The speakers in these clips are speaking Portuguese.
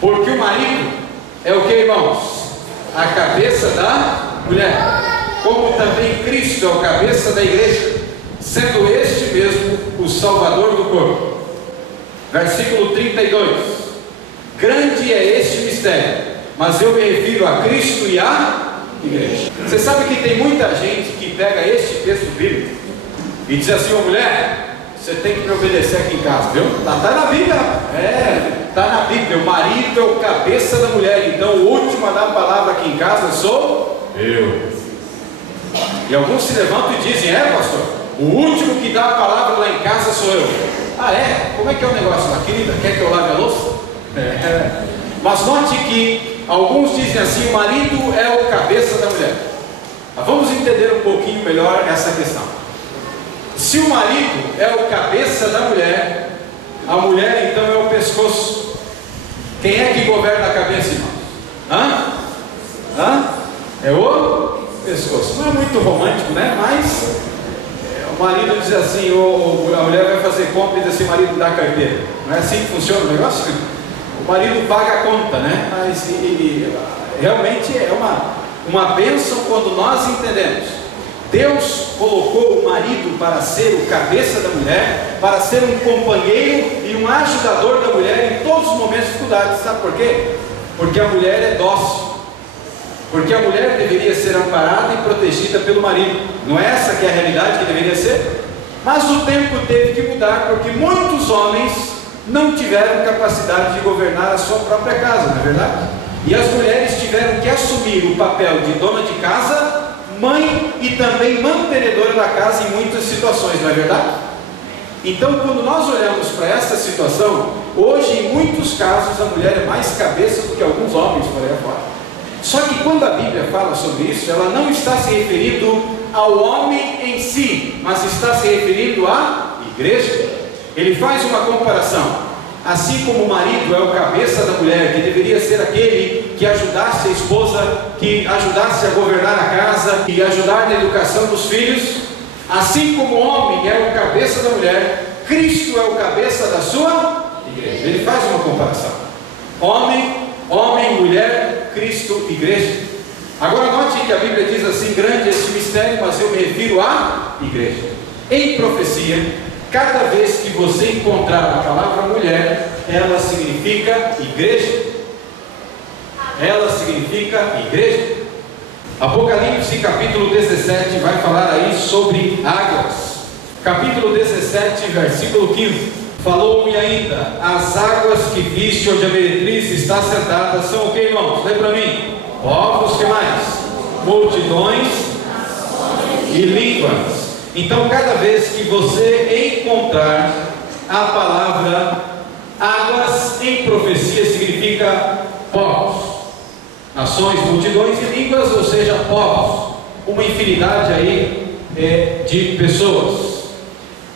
Porque o marido é o que, irmãos? A cabeça da mulher. Como também Cristo é o cabeça da igreja, sendo este mesmo o Salvador do corpo. Versículo 32. Grande é este mistério, mas eu me refiro a Cristo e à igreja. Você sabe que tem muita gente que pega este texto bíblico e diz assim: ô mulher, você tem que me obedecer aqui em casa, viu? Tá na Bíblia. Tá na Bíblia. O marido é o cabeça da mulher, então o último a dar a palavra aqui em casa sou eu. E alguns se levantam e dizem: pastor, o último que dá a palavra lá em casa sou eu. Como é que é o negócio lá, querida? Quer que eu lave a louça? Mas note que alguns dizem assim: o marido é o cabeça da mulher. Mas vamos entender um pouquinho melhor essa questão. Se o marido é o cabeça da mulher, a mulher então é o pescoço. Quem é que governa a cabeça, irmãos? É o pescoço. Não é muito romântico, né? Mas o marido diz assim, a mulher vai fazer compra e diz assim: marido, dá a carteira. Não é assim que funciona o negócio? O marido paga a conta, né? Mas realmente é uma bênção quando nós entendemos. Deus colocou o marido para ser o cabeça da mulher, para ser um companheiro e um ajudador da mulher em todos os momentos de dificuldade. Sabe por quê? Porque a mulher é dócil. Porque a mulher deveria ser amparada e protegida pelo marido. Não é essa que é a realidade que deveria ser? Mas o tempo teve que mudar, porque muitos homens não tiveram capacidade de governar a sua própria casa, não é verdade? E as mulheres tiveram que assumir o papel de dona de casa, mãe e também mantenedora da casa em muitas situações, não é verdade? Então, quando nós olhamos para essa situação, hoje em muitos casos a mulher é mais cabeça do que alguns homens por aí afora. Só que quando a Bíblia fala sobre isso, ela não está se referindo ao homem em si, mas está se referindo à igreja. Ele faz uma comparação. Assim como o marido é o cabeça da mulher, que deveria ser aquele que ajudasse a esposa, que ajudasse a governar a casa, que ajudar na educação dos filhos, assim como o homem é o cabeça da mulher, Cristo é o cabeça da sua igreja. Ele faz uma comparação. Homem, mulher, Cristo, igreja. Agora note que a Bíblia diz assim: grande é este mistério, mas eu me refiro à igreja. Em profecia, cada vez que você encontrar a palavra mulher, ela significa igreja. Ela significa igreja. Apocalipse capítulo 17 vai falar aí sobre águas. Capítulo 17, versículo 15. Falou-me ainda: as águas que viste onde a meretriz está sentada são o que, irmãos? Lê para mim. Povos, que mais? Multidões e línguas. Então, cada vez que você encontrar a palavra águas em profecia, significa povos, nações, multidões e línguas, ou seja, povos, uma infinidade aí de pessoas.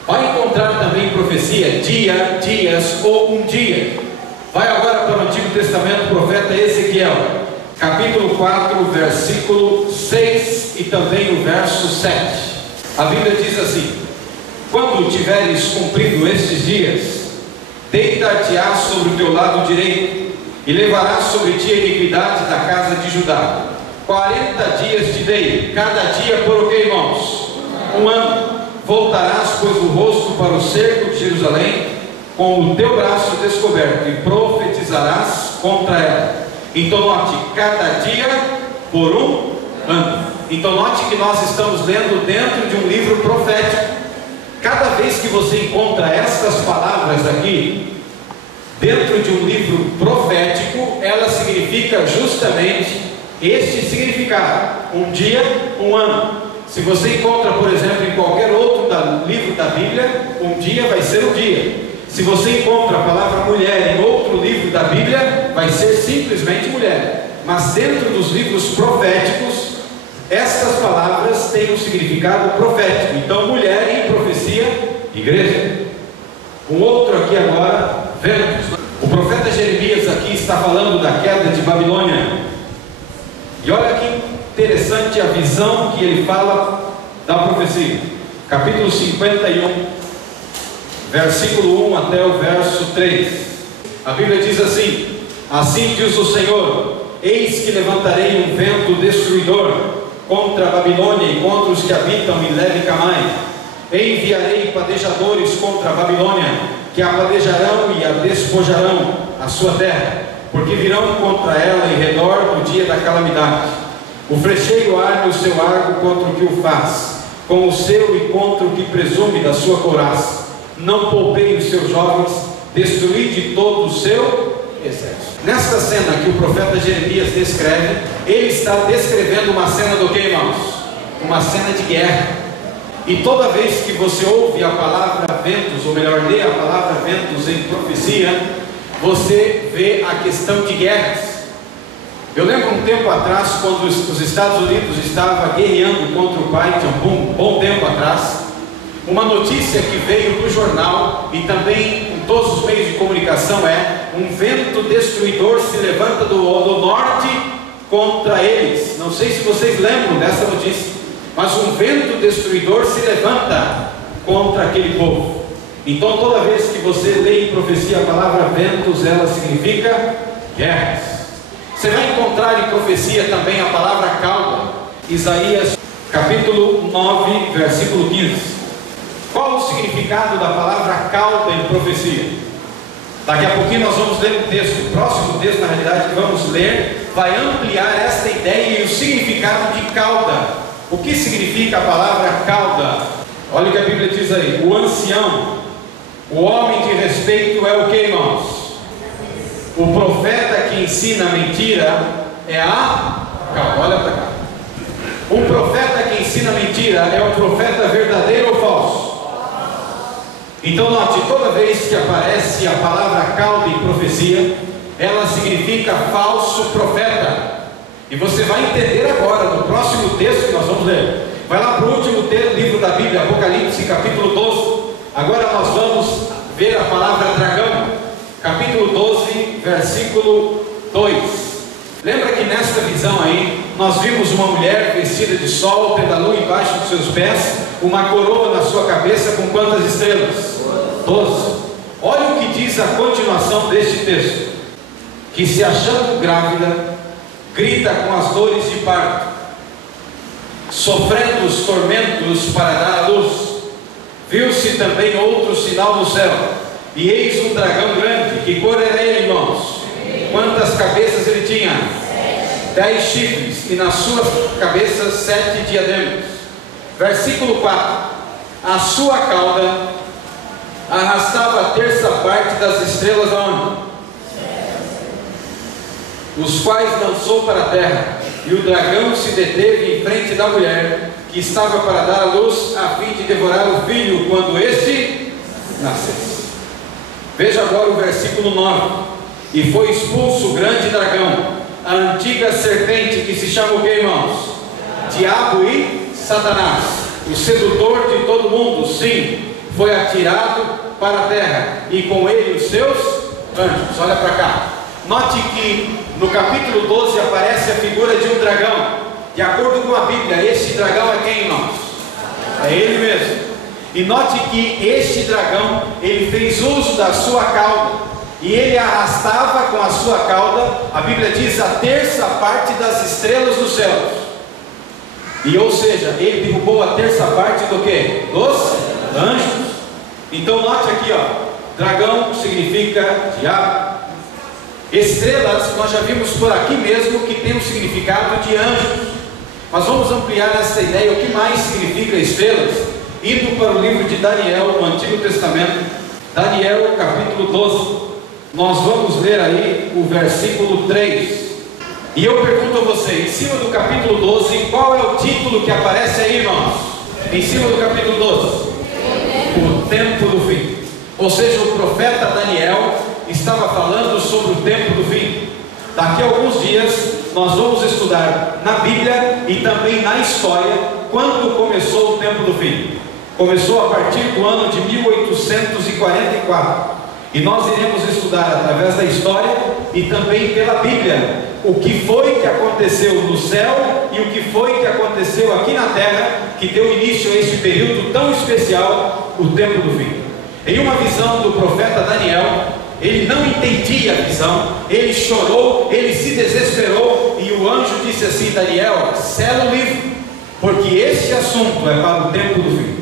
Vai encontrar também em profecia dias ou um dia. Vai agora para o Antigo Testamento, o profeta Ezequiel, capítulo 4, versículo 6 e também o verso 7. A Bíblia diz assim: quando tiveres cumprido estes dias, deitar-te-ás sobre o teu lado direito, e levarás sobre ti a iniquidade da casa de Judá. 40 dias te dei, cada dia por o que, irmãos? Um ano. Voltarás, pois, o rosto para o cerco de Jerusalém, com o teu braço descoberto, e profetizarás contra ela. Então note, cada dia por um ano. Então note que nós estamos lendo dentro de um livro profético. Cada vez que você encontra estas palavras aqui dentro de um livro profético, ela significa justamente este significado: um dia, um ano. Se você encontra, por exemplo, em qualquer outro livro da Bíblia, um dia vai ser um dia. Se você encontra a palavra mulher em outro livro da Bíblia, vai ser simplesmente mulher. Mas dentro dos livros proféticos, estas palavras têm um significado profético. Então, mulher em profecia, igreja. Um outro aqui agora, ventos. O profeta Jeremias aqui está falando da queda de Babilônia. E olha que interessante a visão que ele fala da profecia. Capítulo 51, versículo 1 até o verso 3. A Bíblia diz assim: Assim diz o Senhor: eis que levantarei um vento destruidor contra a Babilônia e contra os que habitam em Leve Camai. Enviarei padejadores contra a Babilônia, que a padejarão e a despojarão a sua terra, porque virão contra ela em redor no dia da calamidade. O frecheiro arme o seu arco contra o que o faz, com o seu e contra o que presume da sua couraça. Não poupei os seus jovens, destruí de todo o seu exército. Nesta cena que o profeta Jeremias descreve, ele está descrevendo uma cena do que, irmãos? Uma cena de guerra. E toda vez que você ouve a palavra ventos, ou melhor, lê a palavra ventos em profecia, você vê a questão de guerras. Eu lembro um tempo atrás, quando os Estados Unidos estavam guerreando contra o Haiti, um bom tempo atrás, uma notícia que veio no jornal e também em todos os meios de comunicação é: um vento destruidor se levanta do norte contra eles. Não sei se vocês lembram dessa notícia, mas um vento destruidor se levanta contra aquele povo. Então toda vez que você lê em profecia a palavra ventos, ela significa guerras. Você vai encontrar em profecia também a palavra cauda. Isaías capítulo 9, versículo 15. Qual o significado da palavra cauda em profecia? Daqui a pouquinho nós vamos ler um texto. O próximo texto, na realidade, que vamos ler, vai ampliar esta ideia e o significado de cauda. O que significa a palavra cauda? Olha o que a Bíblia diz aí: o ancião, o homem de respeito é o que, irmãos? O profeta que ensina mentira é a cauda. Olha para cá. O profeta que ensina mentira é o profeta verdadeiro ou falso? Então note, toda vez que aparece a palavra cauda em profecia, ela significa falso profeta. E você vai entender agora no próximo texto que nós vamos ler. Vai lá para o último livro da Bíblia, Apocalipse, capítulo 12. Agora nós vamos ver a palavra dragão, capítulo 12, versículo 2. Lembra que nesta visão aí, nós vimos uma mulher vestida de sol, tendo a lua embaixo dos seus pés, uma coroa na sua cabeça com quantas estrelas? 12. Olha o que diz a continuação deste texto: que se achando grávida, grita com as dores de parto, sofrendo os tormentos para dar à luz. Viu-se também outro sinal no céu, e eis um dragão grande. Que cor era ele, irmãos? Quantas cabeças ele tinha? 10 chifres, e nas suas cabeças 7 diademas. Versículo 4: a sua cauda arrastava a terça parte das estrelas aonde? Os quais lançou para a terra, e o dragão se deteve em frente da mulher, que estava para dar à luz, a fim de devorar o filho quando este nascesse. Veja agora o versículo 9: e foi expulso o grande dragão, a antiga serpente, que se chama o que, irmãos? Diabo e Satanás, o sedutor de todo mundo. Sim, foi atirado para a terra, e com ele os seus anjos. Olha para cá. Note que no capítulo 12 aparece a figura de um dragão. De acordo com a Bíblia, este dragão é quem, irmãos? É ele mesmo. E note que este dragão, ele fez uso da sua cauda, e ele arrastava com a sua cauda, a Bíblia diz, a terça parte das estrelas dos céus. E ou seja, ele derrubou a terça parte do que? Dos anjos. Então note aqui, ó, dragão significa diabo. Estrelas, nós já vimos por aqui mesmo que tem um significado de anjos. Mas vamos ampliar essa ideia. O que mais significa estrelas? Indo para o livro de Daniel, no Antigo Testamento, Daniel capítulo 12, nós vamos ler aí o versículo 3. E eu pergunto a você, em cima do capítulo 12, qual é o título que aparece aí, irmãos? Em cima do capítulo 12: o tempo do fim. Ou seja, o profeta Daniel estava falando sobre o tempo do fim. Daqui a alguns dias nós vamos estudar na Bíblia e também na história quando começou o tempo do fim. Começou a partir do ano de 1844. E nós iremos estudar através da história e também pela Bíblia o que foi que aconteceu no céu e o que foi que aconteceu aqui na terra, que deu início a este período tão especial, o tempo do fim. Em uma visão do profeta Daniel, ele não entendia a visão, ele chorou, ele se desesperou, e o anjo disse assim: Daniel, sela o livro, porque este assunto é para o tempo do fim.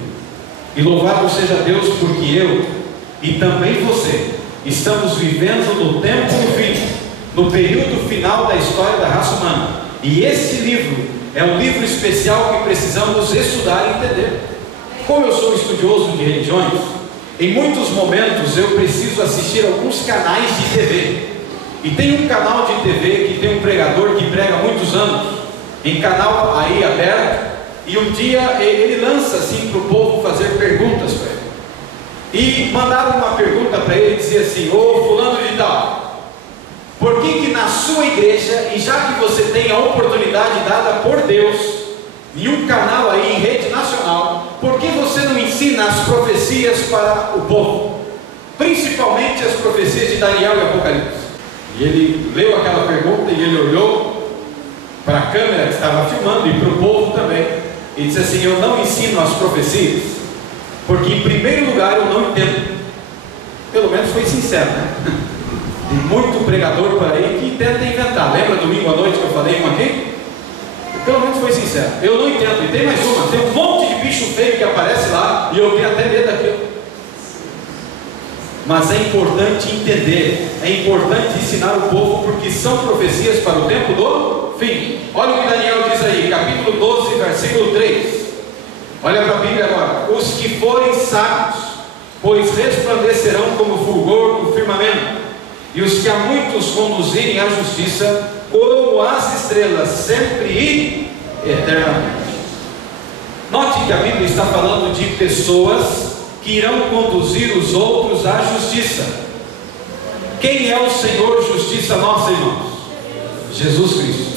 E louvado seja Deus, porque eu e também você estamos vivendo no tempo do fim, no período final da história da raça humana. E esse livro é um livro especial que precisamos estudar e entender. Como eu sou estudioso de religiões, em muitos momentos eu preciso assistir alguns canais de TV. E tem um canal de TV que tem um pregador que prega há muitos anos, em canal aí aberto, e um dia ele lança assim para o povo fazer perguntas para ele. E mandaram uma pergunta para ele, dizia assim: ô fulano de tal, por que na sua igreja, e já que você tem a oportunidade dada por Deus, em um canal aí em rede nacional, por que você não ensina as profecias para o povo? Principalmente as profecias de Daniel e Apocalipse. E ele leu aquela pergunta e ele olhou para a câmera que estava filmando e para o povo também, e disse assim: eu não ensino as profecias, porque em primeiro lugar eu não entendo. Pelo menos foi sincero, né? Tem muito pregador por aí que tenta inventar. Lembra domingo à noite que eu falei uma aqui? Pelo menos foi sincero, eu não entendo. E tem mais uma, tem um monte de bicho feio que aparece lá, e eu tenho até medo daquilo. Mas é importante entender, é importante ensinar o povo, porque são profecias para o tempo do fim. Olha o que Daniel diz aí, capítulo 12, versículo 3. Olha para a Bíblia agora: os que forem sábios, pois resplandecerão como fulgor do firmamento, e os que a muitos conduzirem à justiça, como as estrelas, sempre e eternamente. Note que a Bíblia está falando de pessoas que irão conduzir os outros à justiça. Quem é o Senhor justiça nossa, irmãos? Jesus Cristo.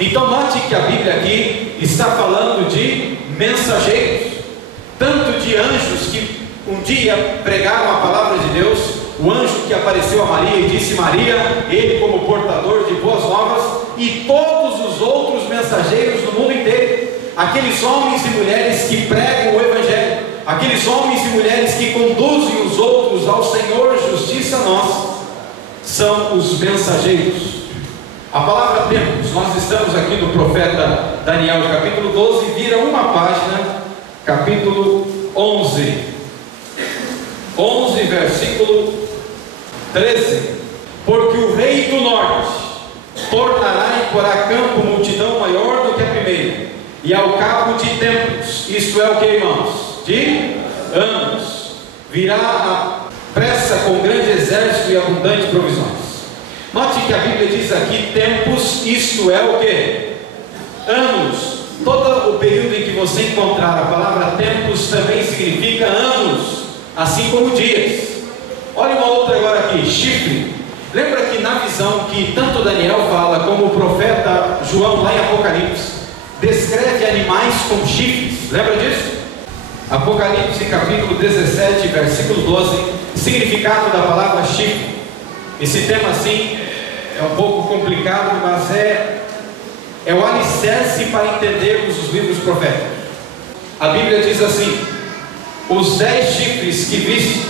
Então note que a Bíblia aqui está falando de mensageiros, tanto de anjos que um dia pregaram a palavra de Deus. O anjo que apareceu a Maria e disse: Maria, ele como portador de boas novas, e todos os outros mensageiros no mundo inteiro, aqueles homens e mulheres que pregam o Evangelho, aqueles homens e mulheres que conduzem os outros ao Senhor justiça nossa, são os mensageiros. A palavra tempos, nós estamos aqui no profeta Daniel, capítulo 12, vira uma página, capítulo 11, versículo 13. Porque o rei do norte tornará e porá campo multidão maior do que a primeira, e ao cabo de tempos, isto é o que, irmãos? De anos, virá a pressa com grande exército e abundantes provisões. Note que a Bíblia diz aqui tempos, isto é o que? Anos. Todo o período em que você encontrar a palavra tempos também significa anos, assim como dias. Olha uma outra agora aqui, chifre. Lembra que na visão que tanto Daniel fala como o profeta João lá em Apocalipse, descreve animais com chifres? Lembra disso? Apocalipse capítulo 17, versículo 12, significado da palavra chifre. Esse tema assim é um pouco complicado, mas é o alicerce para entendermos os livros proféticos. A Bíblia diz assim: os 10 chifres que viste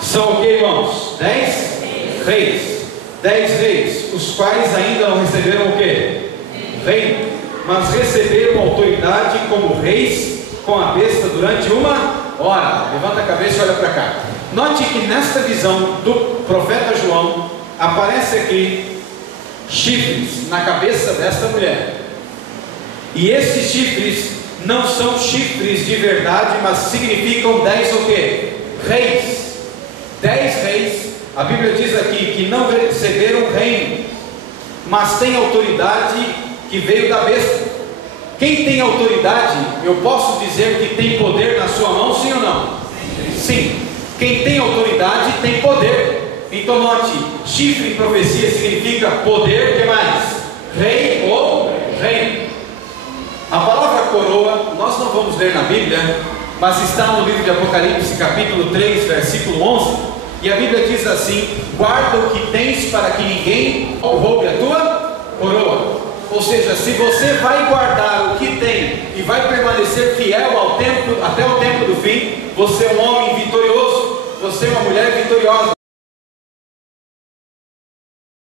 são o que, irmãos? 10 reis. 10 reis, os quais ainda não receberam o que? Reino, mas receberam autoridade como reis com a besta durante uma hora. Levanta a cabeça e olha para cá. Note que nesta visão do profeta João aparece aqui chifres na cabeça desta mulher, e esses chifres não são chifres de verdade, mas significam 10 o que? Reis. 10 reis. A Bíblia diz aqui que não receberam reino, mas tem autoridade que veio da besta. Quem tem autoridade, eu posso dizer que tem poder na sua mão, sim ou não? Sim. Quem tem autoridade tem poder. Então note, chifre em profecia significa poder, que mais? Rei ou reino. A palavra coroa, nós não vamos ler na Bíblia, mas está no livro de Apocalipse, capítulo 3, versículo 11, e a Bíblia diz assim: guarda o que tens para que ninguém roube a tua coroa. Ou seja, se você vai guardar o que tem e vai permanecer fiel ao tempo, até o tempo do fim, você é um homem vitorioso, você é uma mulher vitoriosa.